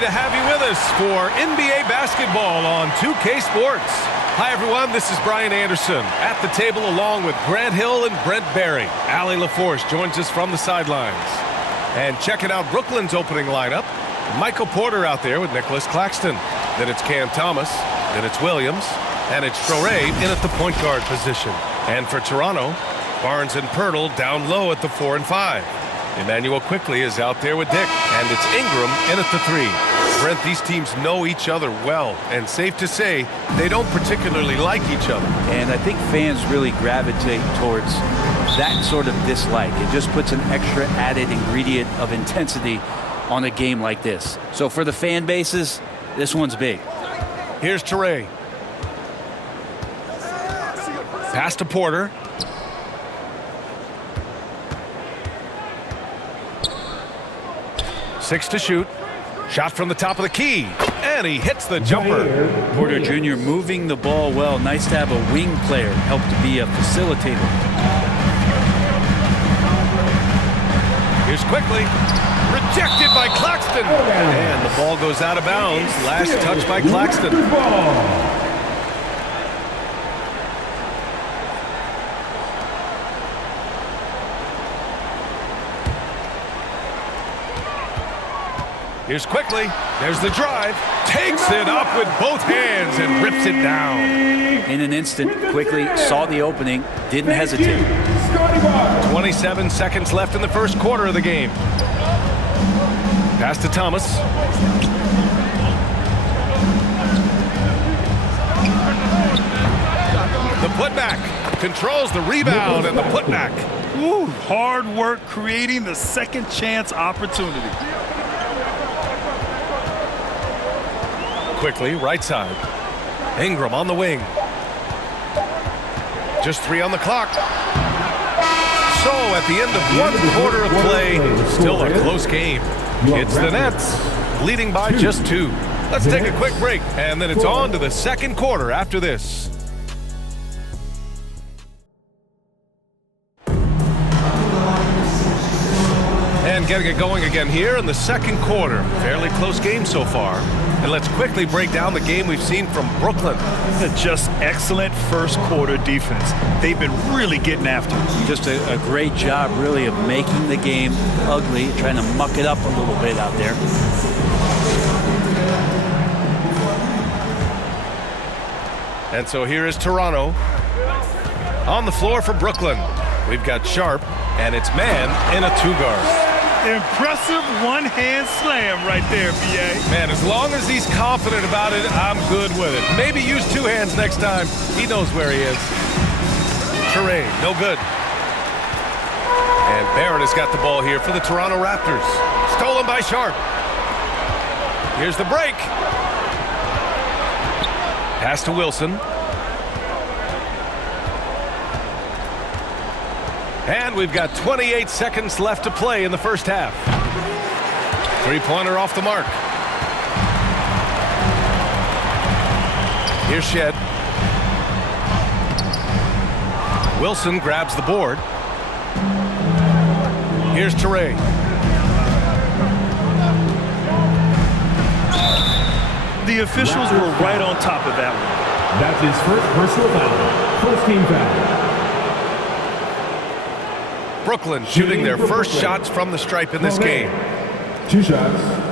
happy to have you with us for NBA basketball on 2K Sports. Hi, everyone. This is Brian Anderson at the table along with Grant Hill and Brent Barry. Allie LaForce joins us from the sidelines. And checking out Brooklyn's opening lineup, Michael Porter out there with Nicholas Claxton. Then it's Cam Thomas. Then it's Williams. And it's Traore in at the point guard position. And for Toronto, Barnes and Pirtle down low at the 4 and 5. Immanuel Quickley is out there with Dick. And it's Ingram in at the 3. Brent, these teams know each other well, and safe to say they don't particularly like each other. And I think fans really gravitate towards that sort of dislike. It just puts an extra added ingredient of intensity on a game like this. So for the fan bases, this one's big. Here's Traore. Pass to Porter. Six to shoot. Shot from the top of the key, and he hits the jumper. Porter Jr. moving the ball well. Nice to have a wing player help to be a facilitator. Here's Quickley. Rejected by Claxton. And the ball goes out of bounds. Last touch by Claxton. Here's Quickley. There's the drive. Takes it up with both hands and rips it down. In an instant, Quickley saw the opening, didn't hesitate. 27 seconds left in the first quarter of the game. Pass to Thomas. The putback. Controls the rebound and the putback. Ooh, hard work creating the second chance opportunity. Quickley, right side. Ingram on the wing. Just 3 on the clock. So at the end of 1 quarter of play, still a close game. It's the Nets leading by just 2. Let's take a quick break, and then it's on to the second quarter after this. And getting it going again here in the second quarter. Fairly close game so far. And let's quickly break down the game we've seen from Brooklyn. Just excellent first quarter defense. They've been really getting after it. Just a great job, really, of making the game ugly, trying to muck it up a little bit out there. And so here is Toronto. On the floor for Brooklyn, we've got Sharp, and it's man in a 2-guard. Impressive one-hand slam right there, B.A. Man, as long as he's confident about it, I'm good with it. Maybe use 2 hands next time. He knows where he is. Traore, no good. And Barrett has got the ball here for the Toronto Raptors. Stolen by Sharp. Here's the break. Pass to Wilson. And we've got 28 seconds left to play in the first half. 3-pointer off the mark. Here's Shed. Wilson grabs the board. Here's Traore. The officials were right on top of that one. That's his first personal foul. First team foul. Brooklyn shooting their first shots from the stripe in this game. 2 shots.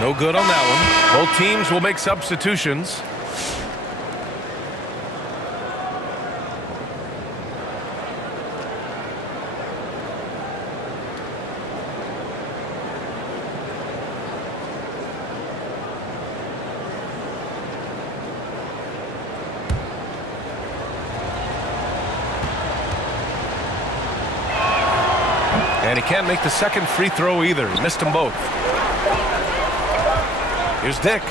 No good on that one. Both teams will make substitutions. And he can't make the second free throw either. He missed them both. Here's Dick.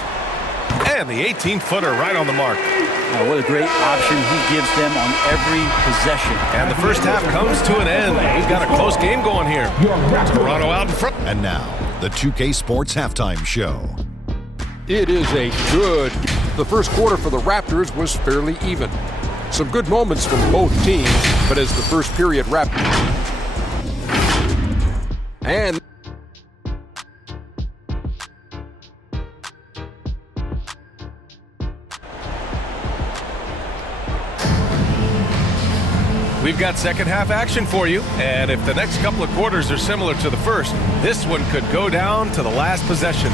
And the 18-footer right on the mark. Oh, what a great option he gives them on every possession. And the first half comes to an end. We've got a close game going here. Toronto out in front. And now, the 2K Sports Halftime Show. It is a good. The first quarter for the Raptors was fairly even. Some good moments from both teams, but as the first period wrapped. And we've got second half action for you, and if the next couple of quarters are similar to the first, this one could go down to the last possession.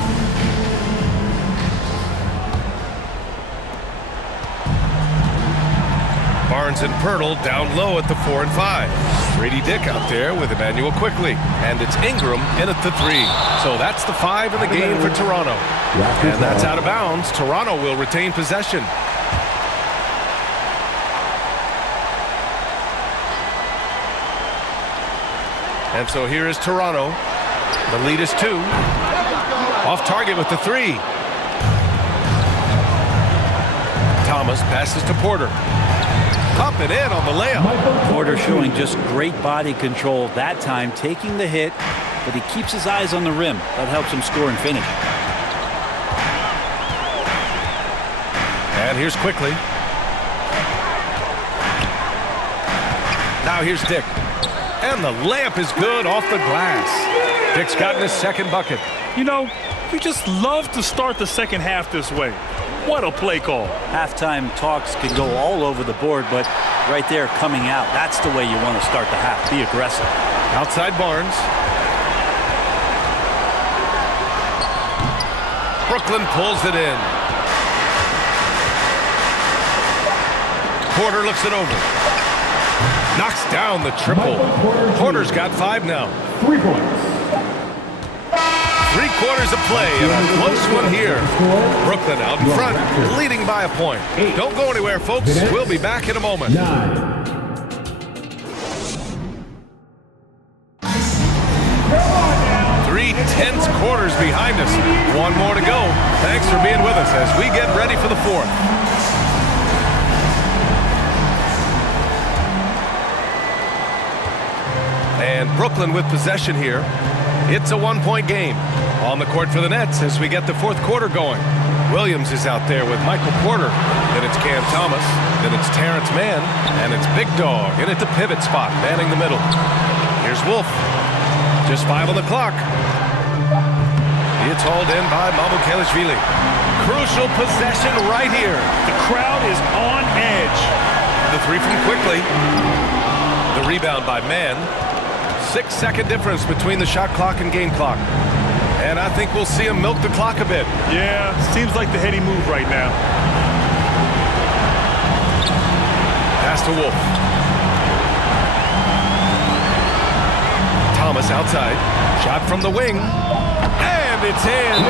Barnes and Pirtle down low at the 4 and 5. 3D Dick out there with Immanuel Quickley, and it's Ingram in at the 3. So that's the 5 in the game for Toronto, and that's out of bounds. Toronto will retain possession. And so here is Toronto. The lead is 2. Off target with the 3. Thomas passes to Porter. Up and in on the layup. Porter showing just great body control that time, taking the hit, but he keeps his eyes on the rim. That helps him score and finish. And here's Quickley. Now here's Dick. And the layup is good off the glass. Dick's gotten his second bucket. You know, you just love to start the second half this way. What a play call. Halftime talks can go all over the board, but right there coming out, that's the way you want to start the half. Be aggressive. Outside Barnes. Brooklyn pulls it in. Porter looks it over. Knocks down the triple. Porter's got 5 now. 3 points. 3 quarters of play and a close one here. Brooklyn out in front, leading by a point. Don't go anywhere, folks. We'll be back in a moment. 9. 3 tense quarters behind us. 1 more to go. Thanks for being with us as we get ready for the 4th. And Brooklyn with possession here. It's a 1-point game. On the court for the Nets as we get the 4th quarter going. Williams is out there with Michael Porter. Then it's Cam Thomas. Then it's Terrence Mann. And it's Big Dog in at the pivot spot, manning the middle. Here's Wolf. Just 5 on the clock. It's hauled in by Mamukelashvili. Crucial possession right here. The crowd is on edge. The 3 from Quickley. The rebound by Mann. 6-second difference between the shot clock and game clock. And I think we'll see him milk the clock a bit. Yeah, seems like the heady move right now. Pass to Wolf. Thomas outside. Shot from the wing. And it's in.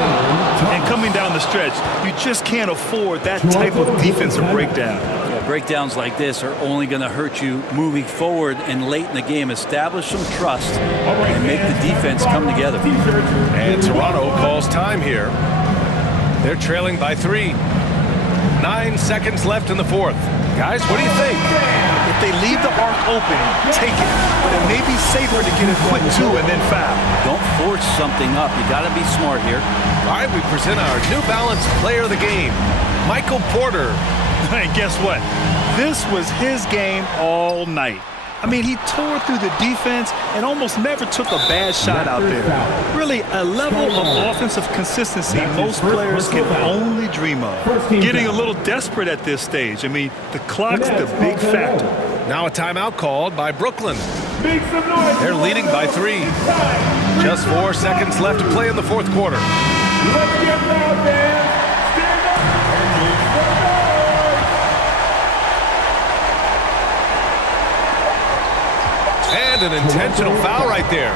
And coming down the stretch, you just can't afford that type of defensive breakdown. Breakdowns like this are only going to hurt you moving forward and late in the game. Establish some trust and make the defense come together. And Toronto calls time here. They're trailing by 3. 9 seconds left in the 4th. Guys, what do you think? If they leave the arc open, take it. But it may be safer to get a quick 2 and then foul. Don't force something up. You got to be smart here. All right, we present our New Balance player of the game, Michael Porter. And guess what? This was his game all night. I mean, he tore through the defense and almost never took a bad shot out there. Really, a level of offensive consistency most players can only dream of. Getting a little desperate at this stage. I mean, the clock's the big factor. Now a timeout called by Brooklyn. They're leading by 3. Just 4 seconds left to play in the 4th quarter. Let's get loud, man. And an intentional foul right there.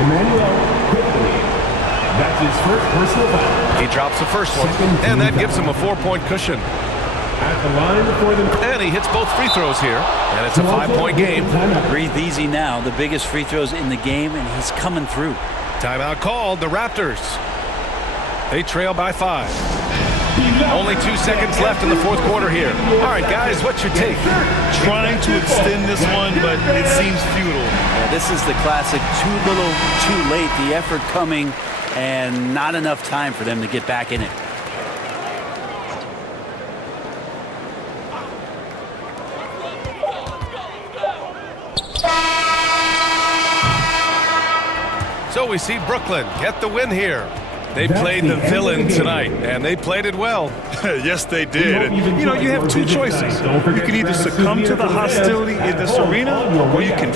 Immanuel Quickley. That's his first personal foul. He drops the first one, and that gives him a 4-point cushion. At the line for the... And he hits both free throws here, and it's a 5-point game. Breathe easy now. The biggest free throws in the game, and he's coming through. Timeout called, the Raptors. They trail by 5. Only 2 seconds left in the fourth quarter here. All right, guys, what's your take? Trying to extend this one, but it seems futile. Yeah, this is the classic too little, too late. The effort coming and not enough time for them to get back in it. So we see Brooklyn get the win here. They played the villain tonight, and they played it well. Yes, they did. And, you know, you have two choices. You can either succumb to the hostility in this arena, or you can